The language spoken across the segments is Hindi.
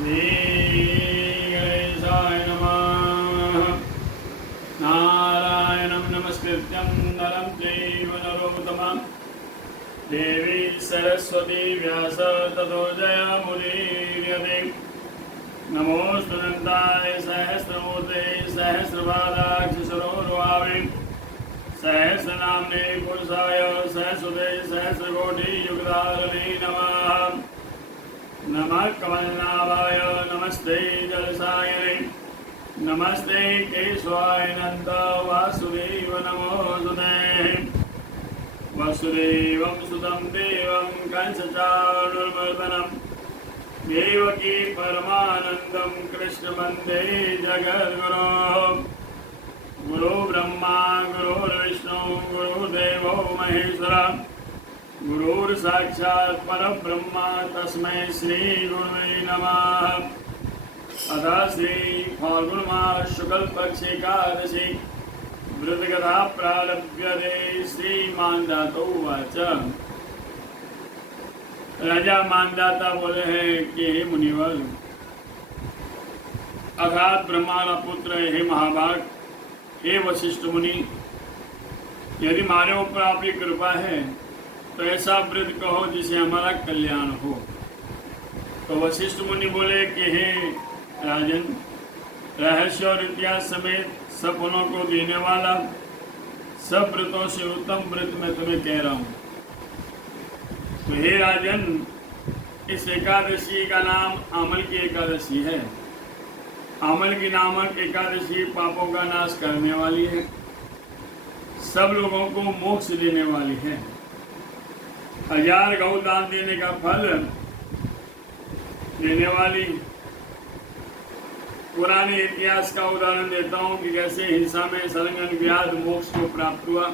श्रीगणेशाय नमः। नारायणं नमस्कृत्यं नरं चैव नरोत्तमं देवी सरस्वती व्यास ततो जयमुदीरयते। नमोऽस्तु अनन्ताय सहस्रमूर्ते सहस्रपादाक्षसरोरुहावे सहस्रनाम्ने पुरुषाय सहस्रते सहस्रकोटियुगधारिणे नमः। नमः कमलनाभाय नमस्ते जलसायने नमस्ते केशवाय नन्द वासुदेव नमोऽस्तुते। वसुदेवं सुतं देवं कंसचाणूरमर्दनं देवकी परमानन्दं कृष्णवन्दे जगद्गुरोः। गुरु ब्रह्मा गुरुर्विष्णु गुरुदेवो महेश्वरः गुरुर्साक्षात् परब्रह्म तस्मै श्री गुरुवे नमः। अतः श्री फाल्गुन मास शुक्ल पक्ष एकादशी वृद्धकथा प्रारभ्यते। श्री मानदाता उवाच। राजा मानदाता बोले हैं कि हे मुनिवर, अर्थात ब्रह्मा का पुत्र हे महाभाग, हे वशिष्ठ मुनि, यदि हमारे ऊपर आपकी कृपा है तो ऐसा व्रत कहो जिसे हमारा कल्याण हो। तो वशिष्ठ मुनि बोले कि हे राजन, रहस्य और इतिहास समेत सब फलों को देने वाला सब व्रतों से उत्तम व्रत मैं तुम्हें कह रहा हूँ। तो हे राजन, इस एकादशी का नाम आमल की एकादशी है। आमल की नामक एकादशी पापों का नाश करने वाली है, सब लोगों को मोक्ष देने वाली है। 1000 गौ दान देने का फल देने वाली। पुराने इतिहास का उदाहरण देता हूँ कि कैसे हिंसा में संलग्न व्याध मोक्ष को प्राप्त हुआ।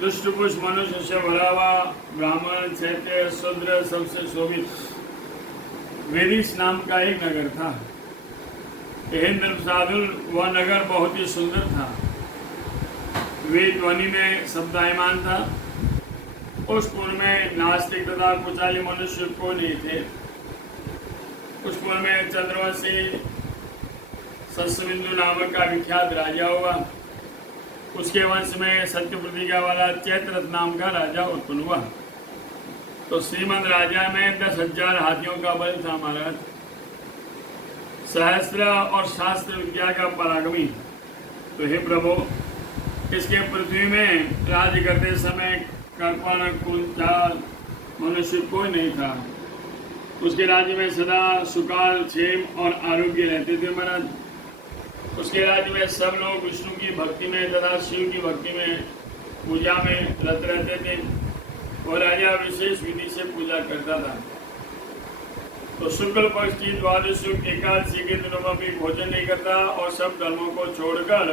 दुष्ट पुरुष मनुष्य से भरा हुआ ब्राह्मण क्षत्रिय शूद्र सबसे शोभित वेदिश नाम का एक नगर था। महेंद्र साधु वह नगर बहुत ही सुंदर था। वेद ध्वनि में शब्दायमान था। उस पुर में नास्तिक तथा कुचाली मनुष्य को नहीं थे। उस पुर में चंद्रवंशी सस्यबिंदु नामक का विख्यात राजा हुआ। उसके वंश में सत्य प्रतिज्ञा वाला चैत्ररथ नाम का राजा उत्पन्न हुआ। तो श्रीमंत राजा में 10,000 हाथियों का बल था महाराज। सहस्त्र और शास्त्र विद्या का पराक्रमी। तो हे प्रभु, इसके पृथ्वी में राज्य करते समय कर्पण कुंचाल मनुष्य कोई नहीं था। उसके राज्य में सदा सुकाल क्षेम और आरोग्य रहते थे महाराज। उसके राज्य में सब लोग विष्णु की भक्ति में तथा शिव की भक्ति में पूजा में रत रहते थे। और राजा विशेष विधि से पूजा करता था। तो शुक्ल पक्ष की द्वादश एकादशी के दिनों में भी भोजन नहीं करता और सब धर्मों को छोड़कर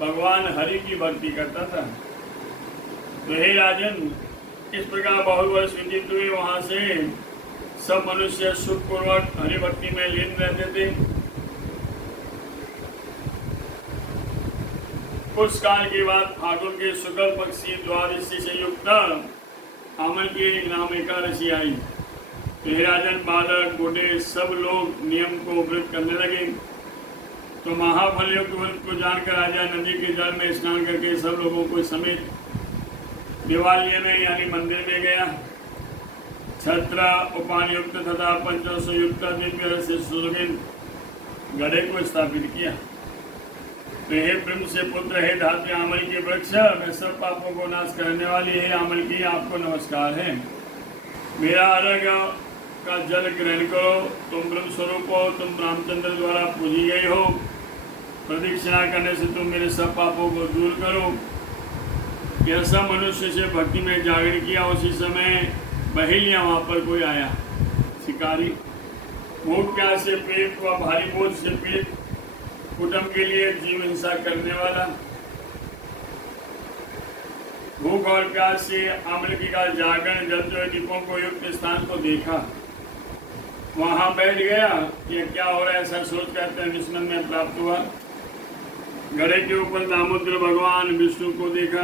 भगवान हरि की भक्ति करता था। तो हे राजन, इस प्रकार बहुत वर्ष व्यतीत हुए। वहां से सब मनुष्य सुखपूर्वक हरि भक्ति में लीन रहते थे। कुछ काल के बाद फागुन के शुक्ल पक्षी द्वादशी से युक्त आमल की नाम एकादशी आई। तो हे राजन, बालक बूढ़े सब लोग नियम को व्रत करने लगे। तो महाफल युक्त व्रत को जानकर राजा नदी के जल में स्नान करके सब लोगों को समेत देवालय में यानी मंदिर में गया। छत्र उपान युक्त तथा पंचरस युक्त दिव्य से सुशोभित गधे को स्थापित किया। तो हे ब्रह्म से पुत्र, हे धात्य आमल के वृक्ष, मैं सब पापों को नाश करने वाली है आमल की आपको नमस्कार है। मेरा अर्घ्य का जल ग्रहण करो। तुम ब्रह्म स्वरूप हो, तुम रामचंद्र द्वारा पूजी गई हो। प्रदक्षिणा करने से तुम मेरे सब पापों को दूर करो। यह सब मनुष्य से भक्ति में जागरण किया। उसी समय बहेलिया वहां पर कोई आया, शिकारी। भूख प्यास से पीड़ित हुआ, भारी बोझ से पीड़ित, कुटुंब के लिए जीव हिंसा करने वाला, भूख और प्यास से आमलकी का जागरण जलते दीपों को युक्त स्थान को देखा। वहां बैठ गया। ये क्या हो रहा है ऐसा सोच करते विस्मय में प्राप्त हुआ। घड़े के ऊपर दामोदर भगवान विष्णु को देखा।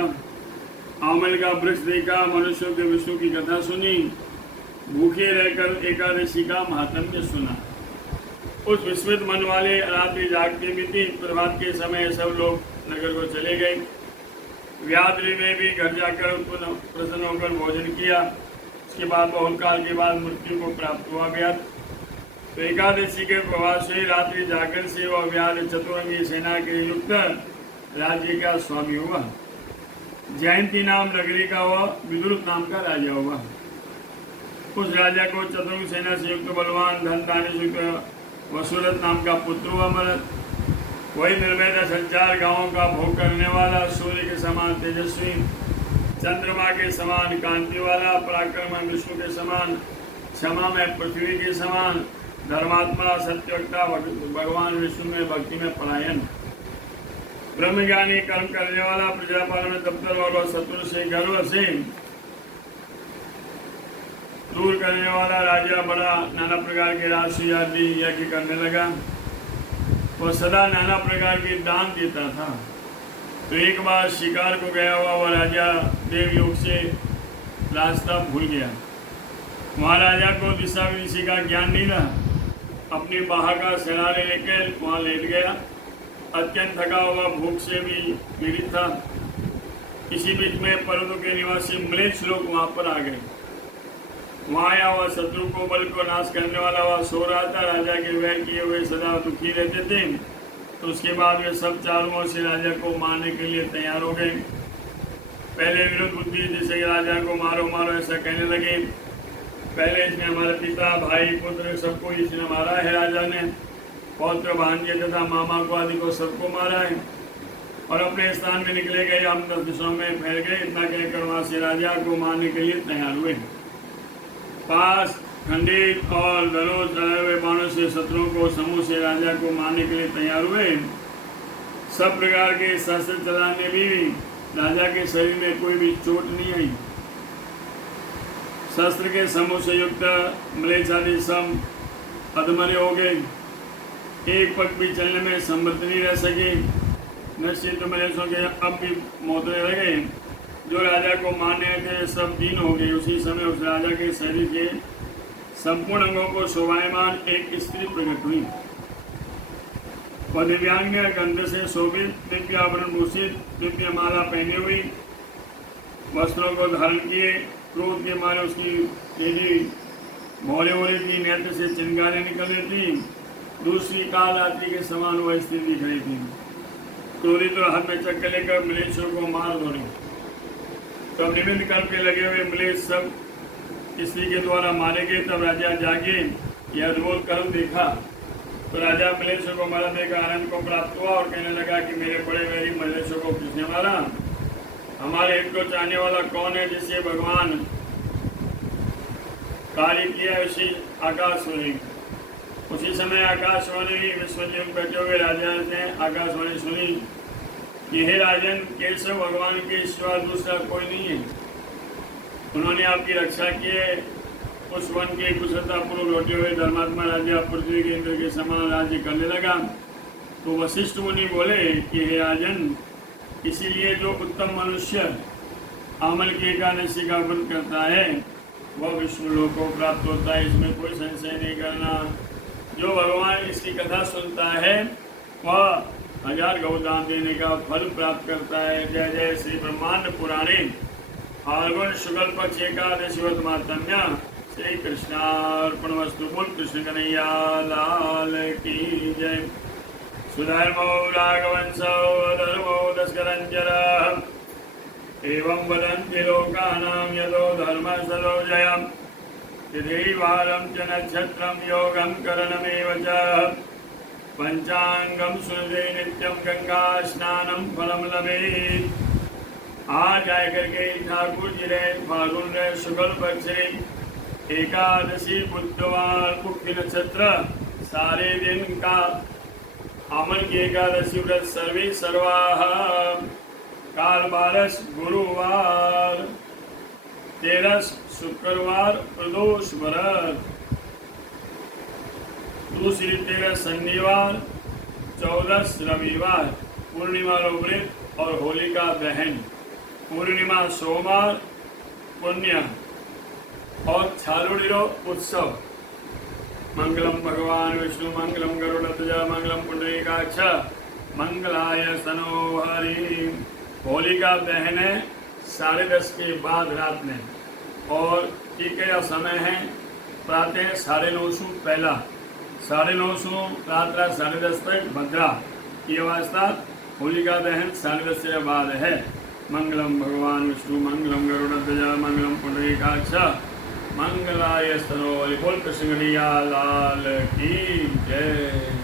आमल का वृक्ष देखा, मनुष्यों के विष्णु की कथा सुनी। भूखे रहकर एकादशी का महात्म्य सुना। उस विस्मित मन वाले रात्रि जागते बीती। प्रभात के समय सब लोग नगर को चले गए। व्याधि ने भी घर जाकर उत्पन्न प्रसन्न होकर भोजन किया। उसके बाद बहुत काल के बाद मृत्यु को प्राप्त हुआ व्याध। तो एकादशी के प्रवास से रात्रि जाकर से वह व्याध चतुरंगी सेना के युक्त राज्य का स्वामी हुआ। जयंती नाम नगरी का वह विदुर नाम का राजा हुआ। उस राजा को चतुरंग सेना से युक्त बलवान धन दानी से युक्त वसुरत नाम का पुत्र हुआ मरत। वही निर्भय संचार गांवों का भोग करने वाला, सूर्य के समान तेजस्वी, चंद्रमा के समान कांति वाला, पराक्रम में विष्णु के समान, क्षमा में पृथ्वी के समान, धर्मात्मा, सत्यवक्ता, भगवान विष्णु में भक्ति में परायण, ब्रह्मज्ञानी, कर्म करने वाला, प्रजापालन में तत्पर और शत्रु से गर्व से दूर करने वाला राजा बड़ा नाना प्रकार के राशि आदि यज्ञ करने लगा। वह सदा नाना प्रकार के दान देता था। तो एक बार शिकार को गया हुआ वह राजा देवयोग से रास्ता भूल गया। महाराजा को दिशा विदिशा का ज्ञान नहीं रहा। अपनी बाह का सहारे लेकर वहाँ लेट गया। अत्यंत थका हुआ, भूख से भी पीड़ित था। इसी बीच में पर्वतों के निवासी म्लेच्छ लोग वहाँ पर आ गए। वहाँ आया हुआ शत्रु को बल को नाश करने वाला वह सो रहा था। राजा के वैर किए हुए सदा दुखी रहते थे। तो उसके बाद वे सब चारों ओर से राजा को मारने के लिए तैयार हो गए। पहले विरुद्ध बुद्धि, जैसे राजा को मारो मारो ऐसा कहने लगे। पहले इसने हमारे पिता, भाई, पुत्र सबको इसने मारा है। राजा ने पौत्र, भांजे तथा मामा को आदि को सबको मारा है और अपने स्थान में निकले गए। हम 10 दिशाओं में फैल गए। इतना कहकर वहाँ से राजा को मारने के लिए तैयार हुए। पास खंडित और धनुष चलाए हुए बाणों से शत्रुओं को समूह से राजा को मारने के लिए तैयार हुए। सब प्रकार के शस्त्र चलाने भी राजा के शरीर में कोई भी चोट नहीं आई। शस्त्र के समूह से युक्त म्लेच्छ आदि सब अधमरे हो गए। एक पग भी चलने में समर्थ नहीं रह सके। निश्चित म्लेच्छों के अब भी मौतरे लगे। जो राजा को मारने थे सब दीन हो गए। उसी समय उस राजा के शरीर के संपूर्ण अंगों को शोभायमान एक स्त्री प्रकट हुई। वह दिव्यांग गंध से शोभित, दिव्य आभरण भूषित, दिव्य माला पहनी हुई, वस्त्रों को धारण किए। क्रोध के मारे उसकी तेजी भोले हो रही थी। नेत्र से चिंगारें निकल रही थी। दूसरी काल रात्रि के समान वह स्त्री दिख रही थी। क्रोधित और हाथ में चक्कर लेकर म्लेच्छों को मार दौड़े। तब निमित्त कल्प के लगे हुए म्लेच्छ सब स्त्री के द्वारा मारे गए। तब राजा जागे, यह अद्भुत कर्म देखा। तो राजा म्लेच्छों को मारा देखकर आनंद को प्राप्त हुआ और कहने लगा कि मेरे बड़े वैरी म्लेच्छों को किसने मारा? हमारे हित को चाहने वाला कौन है जिसे भगवान कार्य किया? उसी आकाशवाणी। उसी समय आकाशवाणी विश्वजीव बैठे हुए राजा ने आकाशवाणी सुनी कि हे राजन, केशव भगवान के सिवा दूसरा कोई नहीं है। उन्होंने आपकी रक्षा की है। उस वन के कुशलतापूर्वक लौटे हुए धर्मात्मा राजा पृथ्वी के इंद्र के समान राज्य करने लगा। तो वशिष्ठ मुनि बोले कि हे राजन, इसीलिए जो उत्तम मनुष्य आमल की एकादशी का व्रत करता है वह विष्णु लोक को प्राप्त होता है। इसमें कोई संशय नहीं करना। जो भगवान इसकी कथा सुनता है वह 1000 गौदान देने का फल प्राप्त करता है। जय जय श्री ब्रह्मांड पुराणे फाल्गुन शुक्ल पक्ष एकादशी महात्म्य। श्री कृष्णार्पणमस्तु। बोल कृष्ण कन्हैया लाल की जय। सुधर्मो राघवंशो धर्मो दस्करञ्जरः एवं वदन्ति लोकानां यतो धर्मः सदो जयम्। यदैवारं च नक्षत्रं योगं करणमेव च पंचांगम सुनते नित्यम गंगा स्नानम फलम लभेत। आज आए करके ठाकुर जी ने फाल्गुन शुक्ल पक्ष एकादशी बुधवार मुख्य नक्षत्र सारे दिन का अमन की एकादशी व्रत सर्वे सर्वाह। काल 12 गुरुवार, 13 शुक्रवार प्रदोष व्रत, दूसरी 13 शनिवार, 14 रविवार, पूर्णिमा व्रत और होलिका दहन। पूर्णिमा सोमवार, पुण्य और छालुड़ीरो उत्सव। मंगलम भगवान विष्णु मंगलम गरुड़ध्वज मंगलम पुंडरीकाक्ष मंगलाय सनो हरि। होलिका दहन है 10:30 के बाद रात में, और टीके का समय है प्रातः 9:30 पहला, 9:30 रात 10:30 तक भद्रा। ये अवस्था होलिका दहन 10:30 के बाद है। मंगलम भगवान विष्णु मंगलम गरुड़ध्वज मंगलम पुंडरीकाक्ष मंगलाय स्तनो। बोल कृष्ण कन्हैया लाल की जय।